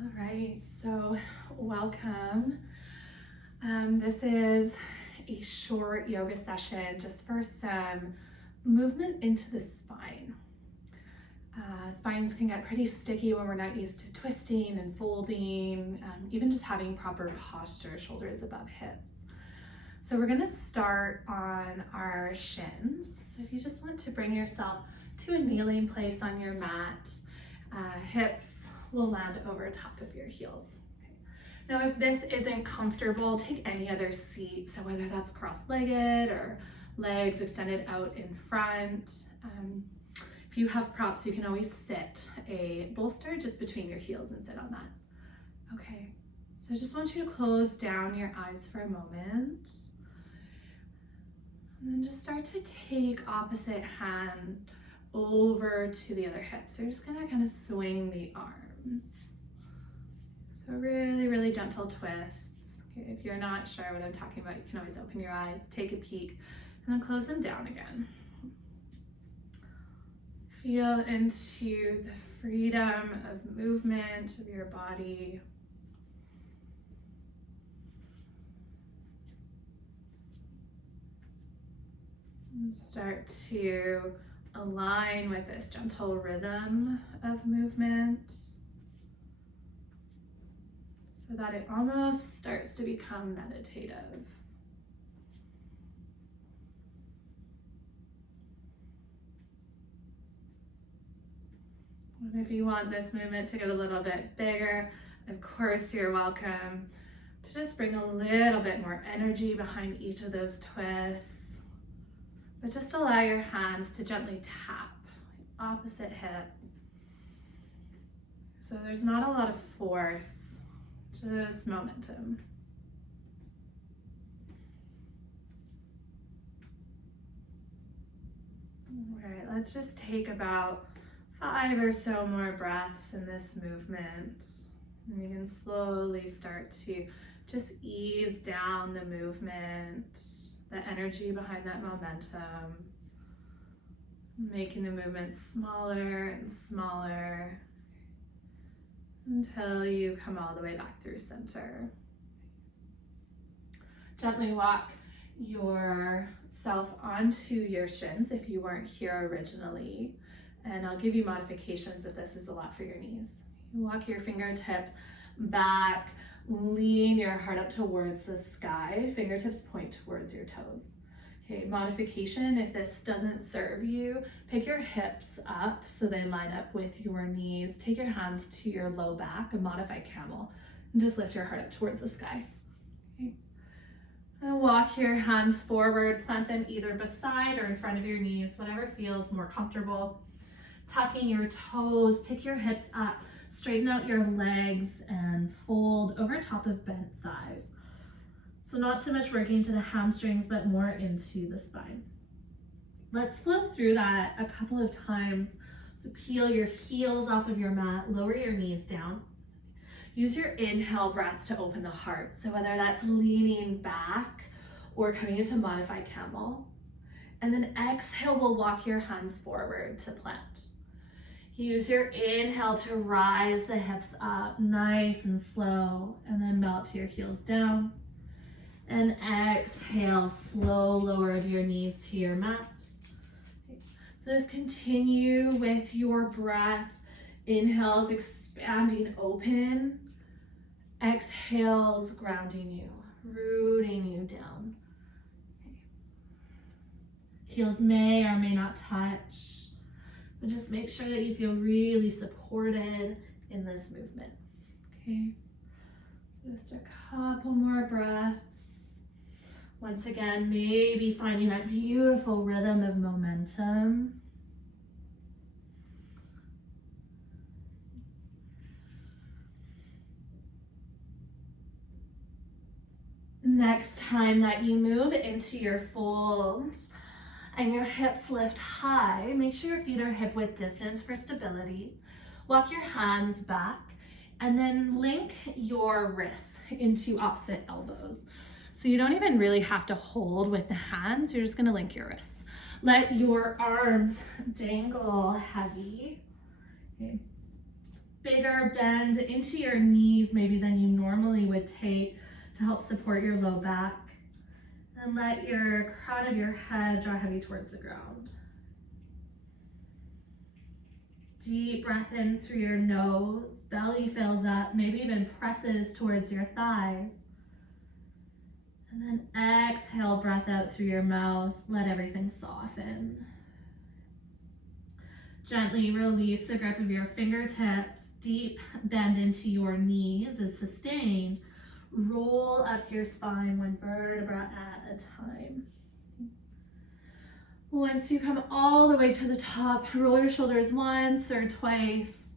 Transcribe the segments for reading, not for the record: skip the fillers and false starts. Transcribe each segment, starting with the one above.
All right, so welcome. This is a short yoga session just for some movement into the spine. Spines can get pretty sticky when we're not used to twisting and folding, even just having proper posture, shoulders above hips. So we're gonna start on our shins. So if you just want to bring yourself to a kneeling place on your mat, hips will land over top of your heels. Okay. Now, if this isn't comfortable, take any other seat. So whether that's cross-legged or legs extended out in front. If you have props, you can always sit a bolster just between your heels and sit on that. Okay, so I just want you to close down your eyes for a moment. And then just start to take opposite hand over to the other hip. So you're just gonna kind of swing the arms. So really, really gentle twists. Okay, if you're not sure what I'm talking about, you can always open your eyes, take a peek, and then close them down again. Feel into the freedom of movement of your body. And start to align with this gentle rhythm of movement so that it almost starts to become meditative. And if you want this movement to get a little bit bigger, of course you're welcome to just bring a little bit more energy behind each of those twists. But just allow your hands to gently tap opposite hip. So there's not a lot of force, just momentum. All right, let's just take about 5 or so more breaths in this movement. And you can slowly start to just ease down the movement, the energy behind that momentum, making the movement smaller and smaller until you come all the way back through center. Gently walk yourself onto your shins if you weren't here originally, and I'll give you modifications if this is a lot for your knees. You walk your fingertips back, lean your heart up towards the sky, fingertips point towards your toes. Okay, modification, if this doesn't serve you, pick your hips up so they line up with your knees. Take your hands to your low back, a modified camel, and just lift your heart up towards the sky. Okay. And walk your hands forward, plant them either beside or in front of your knees, whatever feels more comfortable. Tucking your toes, pick your hips up, straighten out your legs and fold over top of bent thighs. So not so much working to the hamstrings, but more into the spine. Let's flow through that a couple of times. So peel your heels off of your mat, lower your knees down. Use your inhale breath to open the heart. So whether that's leaning back or coming into modified camel. And then exhale, we'll walk your hands forward to plant. Use your inhale to rise the hips up, nice and slow, and then melt to your heels down. And exhale, slow lower of your knees to your mat. So just continue with your breath. Inhales, expanding open. Exhales, grounding you, rooting you down. Heels may or may not touch. But just make sure that you feel really supported in this movement, okay? So just a couple more breaths. Once again, maybe finding that beautiful rhythm of momentum. Next time that you move into your folds, and your hips lift high, make sure your feet are hip width distance for stability. Walk your hands back and then link your wrists into opposite elbows. So you don't even really have to hold with the hands, you're just gonna link your wrists. Let your arms dangle heavy. Okay. bigger bend into your knees maybe than you normally would take to help support your low back. And let your crown of your head draw heavy towards the ground. Deep breath in through your nose, belly fills up, maybe even presses towards your thighs. And then exhale, breath out through your mouth, let everything soften. Gently release the grip of your fingertips, deep bend into your knees as sustained. Roll up your spine one vertebra at a time. Once you come all the way to the top, roll your shoulders once or twice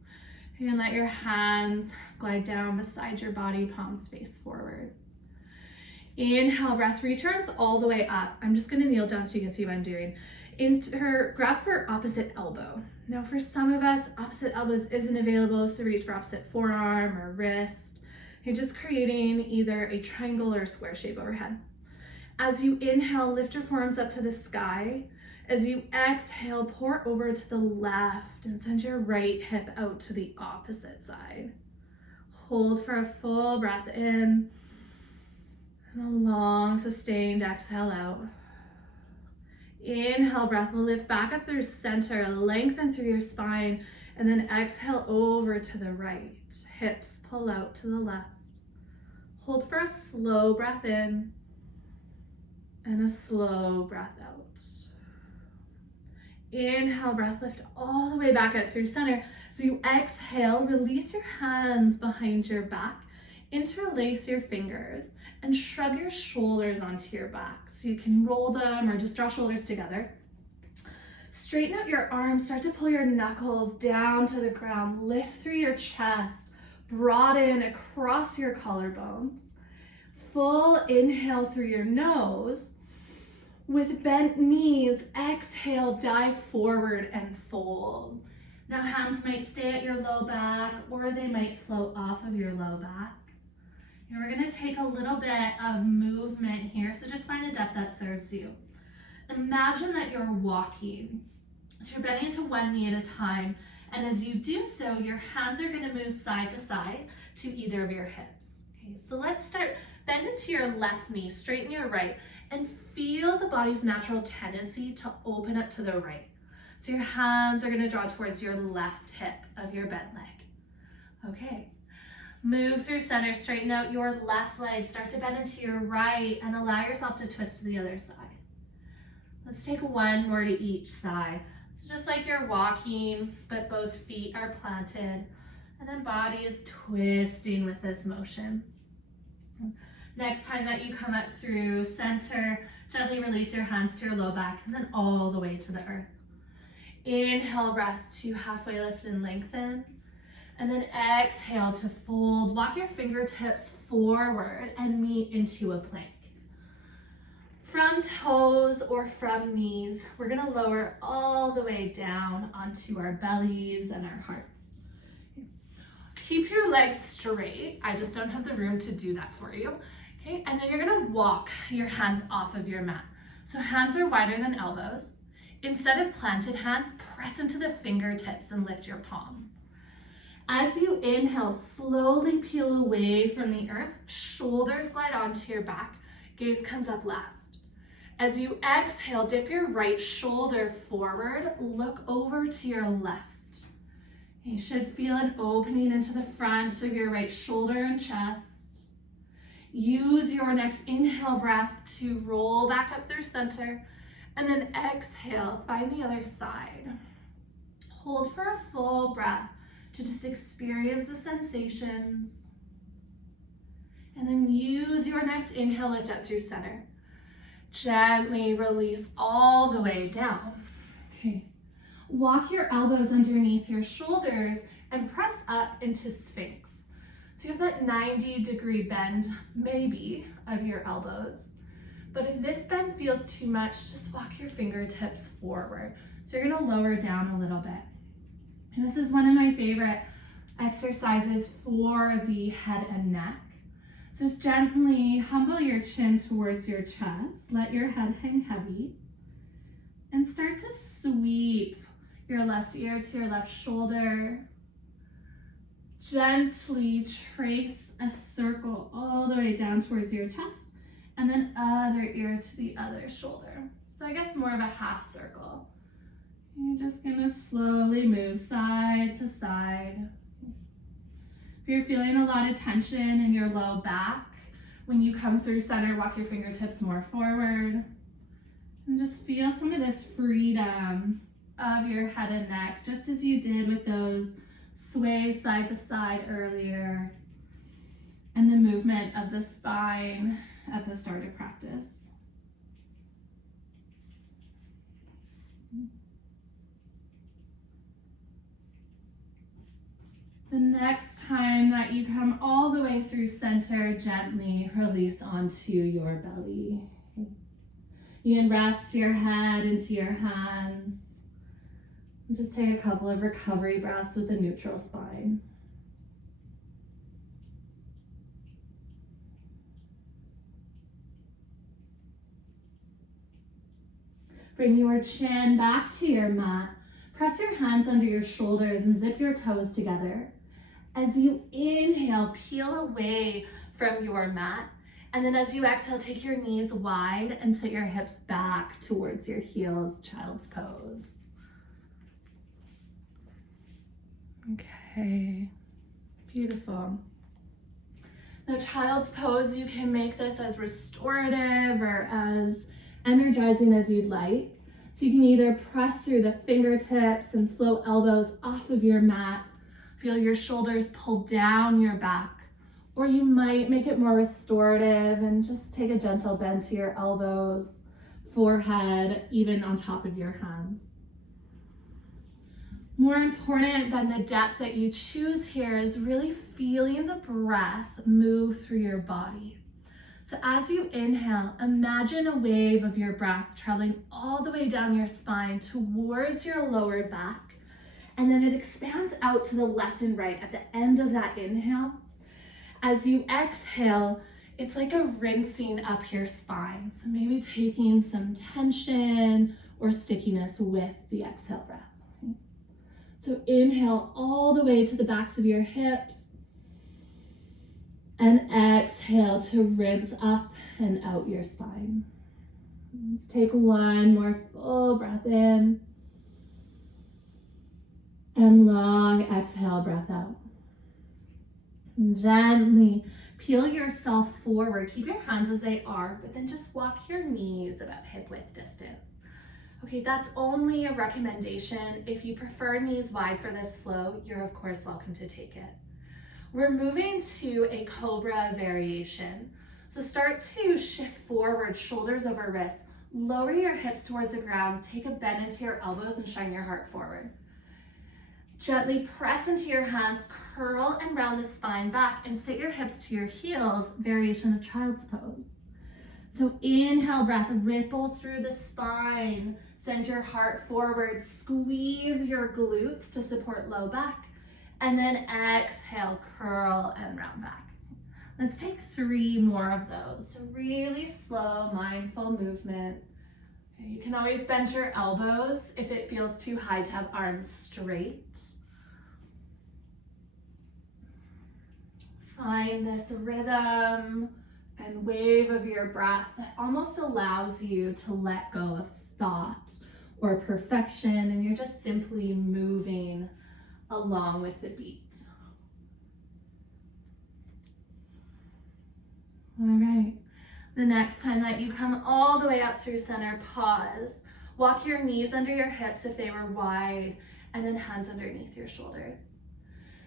and let your hands glide down beside your body, palms face forward. Inhale, breath, reach your arms all the way up. I'm just gonna kneel down so you can see what I'm doing. Grab for opposite elbow. Now for some of us, opposite elbows isn't available, so reach for opposite forearm or wrist. You're just creating either a triangle or a square shape overhead. As you inhale, lift your forearms up to the sky. As you exhale, pour over to the left and send your right hip out to the opposite side. Hold for a full breath in and a long sustained exhale out. Inhale, breath, lift back up through center, lengthen through your spine, and then exhale over to the right. Hips pull out to the left. Hold for a slow breath in and a slow breath out. Inhale, breath, lift all the way back up through center. So you exhale, release your hands behind your back, interlace your fingers, and shrug your shoulders onto your back. So you can roll them or just draw shoulders together. Straighten out your arms, start to pull your knuckles down to the ground, lift through your chest, broaden across your collarbones. Full inhale through your nose. With bent knees, exhale, dive forward and fold. Now hands might stay at your low back or they might float off of your low back. And we're gonna take a little bit of movement here, so just find a depth that serves you. Imagine that you're walking. So you're bending into one knee at a time, and as you do so, your hands are gonna move side to side to either of your hips. Okay, so let's start, bend into your left knee, straighten your right, and feel the body's natural tendency to open up to the right. So your hands are gonna draw towards your left hip of your bent leg. Okay, move through center, straighten out your left leg, start to bend into your right, and allow yourself to twist to the other side. Let's take one more to each side. So just like you're walking, but both feet are planted, and then body is twisting with this motion. Next time that you come up through center, gently release your hands to your low back and then all the way to the earth. Inhale, breath to halfway lift and lengthen. And then exhale to fold. Walk your fingertips forward and meet into a plank. From toes or from knees, we're gonna lower all the way down onto our bellies and our hearts. Keep your legs straight. I just don't have the room to do that for you. Okay, and then you're gonna walk your hands off of your mat. So hands are wider than elbows. Instead of planted hands, press into the fingertips and lift your palms. As you inhale, slowly peel away from the earth, shoulders glide onto your back, gaze comes up last. As you exhale, dip your right shoulder forward, look over to your left. You should feel an opening into the front of your right shoulder and chest. Use your next inhale breath to roll back up through center, and then exhale, find the other side. Hold for a full breath to just experience the sensations. And then use your next inhale, lift up through center. Gently release all the way down. Okay. Walk your elbows underneath your shoulders and press up into Sphinx. So you have that 90-degree bend, maybe, of your elbows. But if this bend feels too much, just walk your fingertips forward. So you're gonna lower down a little bit. And this is one of my favorite exercises for the head and neck. So just gently humble your chin towards your chest. Let your head hang heavy. And start to sweep your left ear to your left shoulder. Gently trace a circle all the way down towards your chest, and then other ear to the other shoulder. So I guess more of a half circle. You're just gonna slowly move side to side. If you're feeling a lot of tension in your low back, when you come through center, walk your fingertips more forward. And just feel some of this freedom of your head and neck, just as you did with those sways side to side earlier, and the movement of the spine at the start of practice. The next time that you come all the way through center, gently release onto your belly. You can rest your head into your hands. Just take a couple of recovery breaths with a neutral spine. Bring your chin back to your mat. Press your hands under your shoulders and zip your toes together. As you inhale, peel away from your mat. And then as you exhale, take your knees wide and sit your hips back towards your heels, child's pose. Okay, beautiful. Now, child's pose, you can make this as restorative or as energizing as you'd like. So you can either press through the fingertips and float elbows off of your mat, feel your shoulders pull down your back, or you might make it more restorative and just take a gentle bend to your elbows, forehead, even on top of your hands. More important than the depth that you choose here is really feeling the breath move through your body. So as you inhale, imagine a wave of your breath traveling all the way down your spine towards your lower back, and then it expands out to the left and right at the end of that inhale. As you exhale, it's like a rinsing up your spine. So maybe taking some tension or stickiness with the exhale breath. So inhale all the way to the backs of your hips, and exhale to rinse up and out your spine. Let's take one more full breath in, and long exhale, breath out. And gently peel yourself forward. Keep your hands as they are, but then just walk your knees about hip width distance. Okay, that's only a recommendation. If you prefer knees wide for this flow, you're of course welcome to take it. We're moving to a cobra variation. So start to shift forward, shoulders over wrists. Lower your hips towards the ground. Take a bend into your elbows and shine your heart forward. Gently press into your hands, curl and round the spine back, and sit your hips to your heels, variation of child's pose. So inhale, breath, ripple through the spine. Send your heart forward, squeeze your glutes to support low back, and then exhale, curl and round back. Let's take 3 more of those. So really slow, mindful movement. Okay, you can always bend your elbows if it feels too high to have arms straight. Find this rhythm and wave of your breath that almost allows you to let go of thought or perfection, and you're just simply moving along with the beat. All right, the next time that you come all the way up through center, pause. Walk your knees under your hips if they were wide, and then hands underneath your shoulders.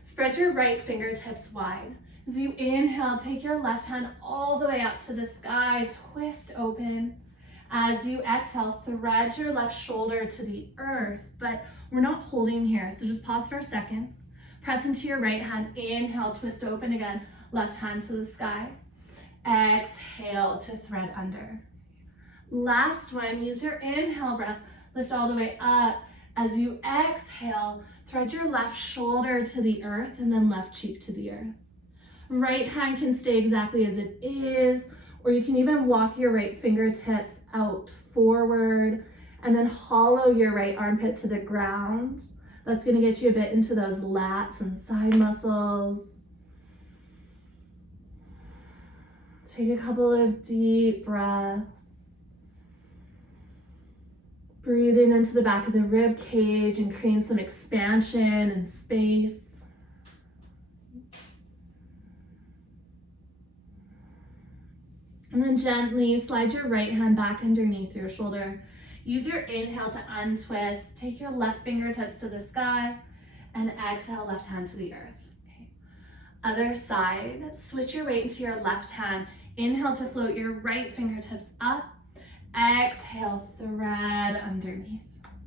Spread your right fingertips wide. As you inhale, take your left hand all the way up to the sky, twist open. As you exhale, thread your left shoulder to the earth, but we're not holding here, so just pause for a second. Press into your right hand, inhale, twist open again, left hand to the sky. Exhale to thread under. Last one, use your inhale breath, lift all the way up. As you exhale, thread your left shoulder to the earth and then left cheek to the earth. Right hand can stay exactly as it is, or you can even walk your right fingertips out forward and then hollow your right armpit to the ground. That's gonna get you a bit into those lats and side muscles. Take a couple of deep breaths. Breathing into the back of the rib cage and creating some expansion and space. And then gently slide your right hand back underneath your shoulder. Use your inhale to untwist. Take your left fingertips to the sky and exhale, left hand to the earth. Okay. Other side, switch your weight into your left hand. Inhale to float your right fingertips up. Exhale, thread underneath.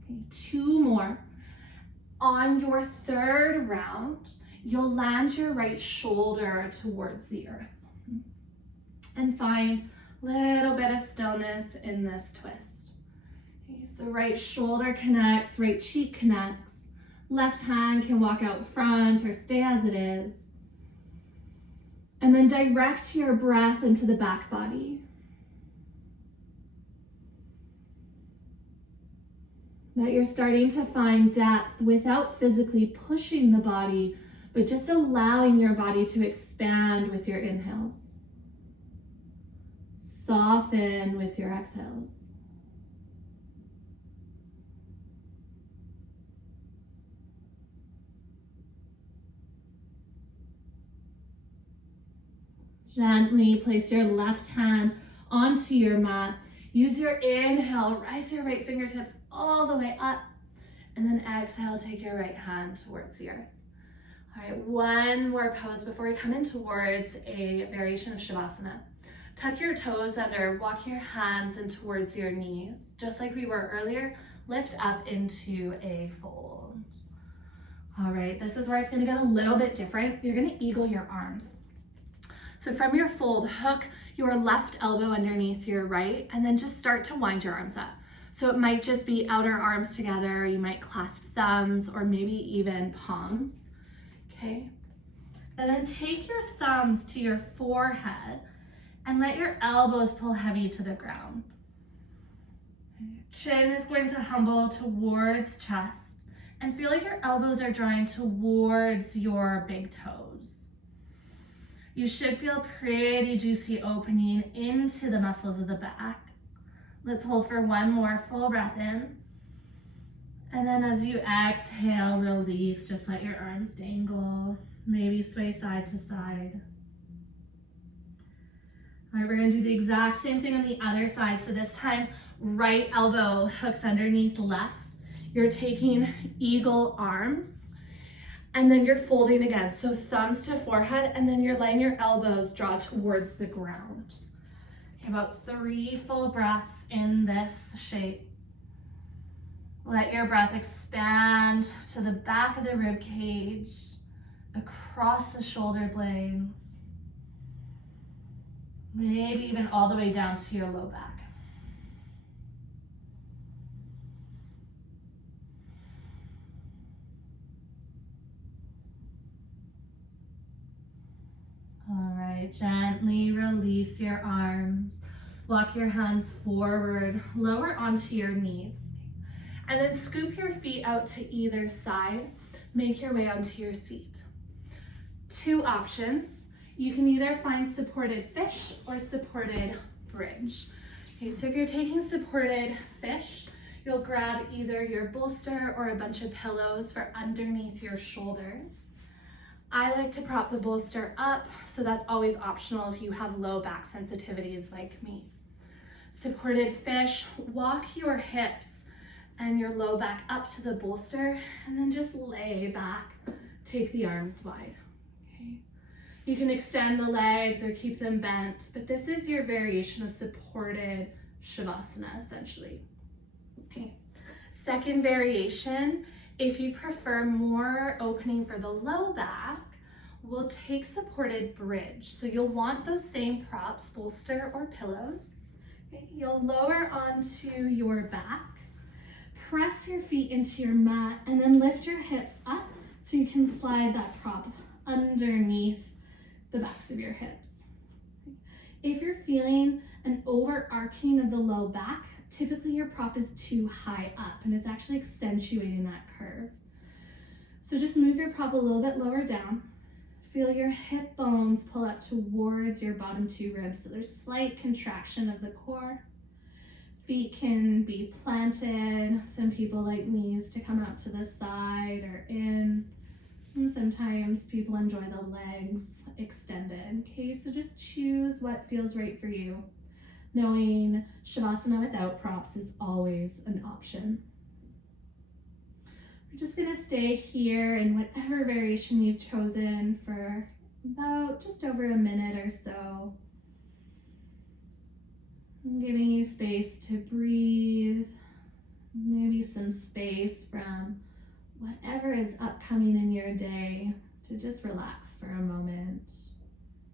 Okay. 2 more. On your third round, you'll land your right shoulder towards the earth. And find a little bit of stillness in this twist. Okay, so right shoulder connects, right cheek connects. Left hand can walk out front or stay as it is. And then direct your breath into the back body. That you're starting to find depth without physically pushing the body, but just allowing your body to expand with your inhales. Soften with your exhales. Gently place your left hand onto your mat. Use your inhale, rise your right fingertips all the way up. And then exhale, take your right hand towards the earth. All right, one more pose before we come in towards a variation of Shavasana. Tuck your toes under, walk your hands in towards your knees. Just like we were earlier, lift up into a fold. All right, this is where it's gonna get a little bit different. You're gonna eagle your arms. So from your fold, hook your left elbow underneath your right, and then just start to wind your arms up. So it might just be outer arms together, you might clasp thumbs, or maybe even palms, okay? And then take your thumbs to your forehead, and let your elbows pull heavy to the ground. Chin is going to humble towards chest, and feel like your elbows are drawing towards your big toes. You should feel pretty juicy opening into the muscles of the back. Let's hold for one more full breath in. And then as you exhale, release, just let your arms dangle, maybe sway side to side. All right, we're gonna do the exact same thing on the other side. So this time, right elbow hooks underneath left. You're taking eagle arms, and then you're folding again. So thumbs to forehead, and then you're letting your elbows draw towards the ground. Okay, about 3 full breaths in this shape. Let your breath expand to the back of the rib cage, across the shoulder blades, maybe even all the way down to your low back. All right, gently release your arms. Walk your hands forward, lower onto your knees. And then scoop your feet out to either side. Make your way onto your seat. 2 options. You can either find supported fish or supported bridge. Okay, so if you're taking supported fish, you'll grab either your bolster or a bunch of pillows for underneath your shoulders. I like to prop the bolster up, so that's always optional if you have low back sensitivities like me. Supported fish, walk your hips and your low back up to the bolster, and then just lay back, take the arms wide, okay? You can extend the legs or keep them bent, but this is your variation of supported Shavasana, essentially. Okay. Second variation, if you prefer more opening for the low back, we'll take supported bridge. So you'll want those same props, bolster or pillows. Okay. You'll lower onto your back, press your feet into your mat, and then lift your hips up so you can slide that prop underneath the backs of your hips. If you're feeling an overarching of the low back, typically your prop is too high up and it's actually accentuating that curve. So just move your prop a little bit lower down. Feel your hip bones pull up towards your bottom 2 ribs. So there's slight contraction of the core. Feet can be planted. Some people like knees to come out to the side or in. And sometimes people enjoy the legs extended. Okay, so just choose what feels right for you. Knowing Shavasana without props is always an option. We're just gonna stay here in whatever variation you've chosen for about just over a minute or so. I'm giving you space to breathe, maybe some space from whatever is upcoming in your day to just relax for a moment,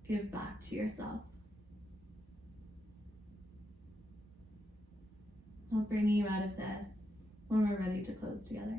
give back to yourself. I'll bring you out of this when we're ready to close together.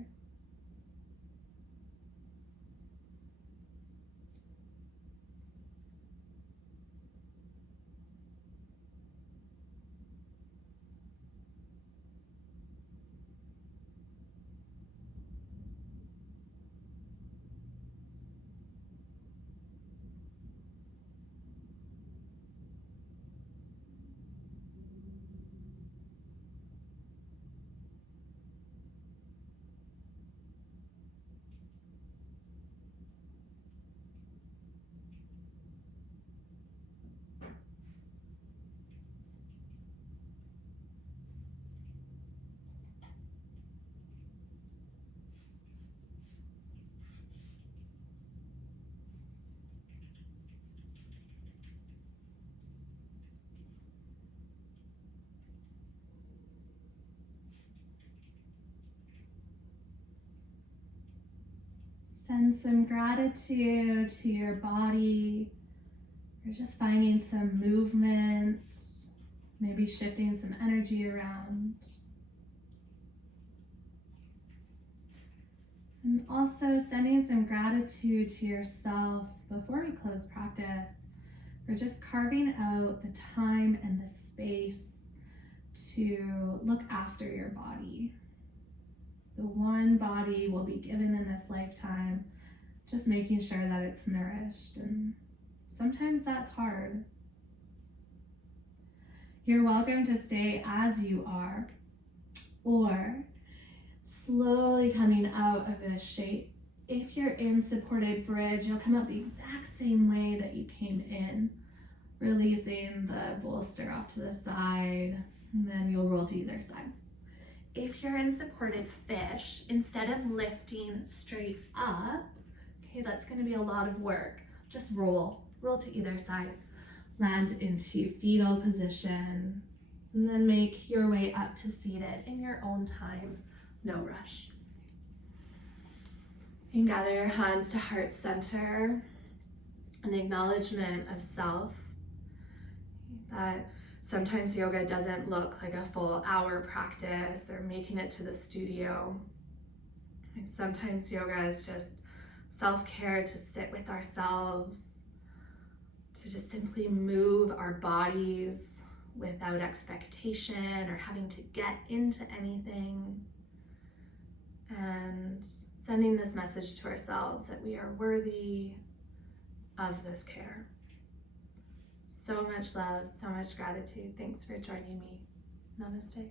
Send some gratitude to your body. You're just finding some movement, maybe shifting some energy around. And also sending some gratitude to yourself before we close practice for just carving out the time and the space to look after your body. The one body will be given in this lifetime, just making sure that it's nourished, and sometimes that's hard. You're welcome to stay as you are, or slowly coming out of this shape. If you're in supported bridge, you'll come out the exact same way that you came in, releasing the bolster off to the side, and then you'll roll to either side. If you're in supported fish, instead of lifting straight up, okay, that's going to be a lot of work. Just roll to either side. Land into fetal position, and then make your way up to seated in your own time. No rush. And gather your hands to heart center, an acknowledgement of self. That sometimes yoga doesn't look like a full hour practice or making it to the studio. And sometimes yoga is just self-care, to sit with ourselves, to just simply move our bodies without expectation or having to get into anything. And sending this message to ourselves that we are worthy of this care. So much love, so much gratitude. Thanks for joining me. Namaste.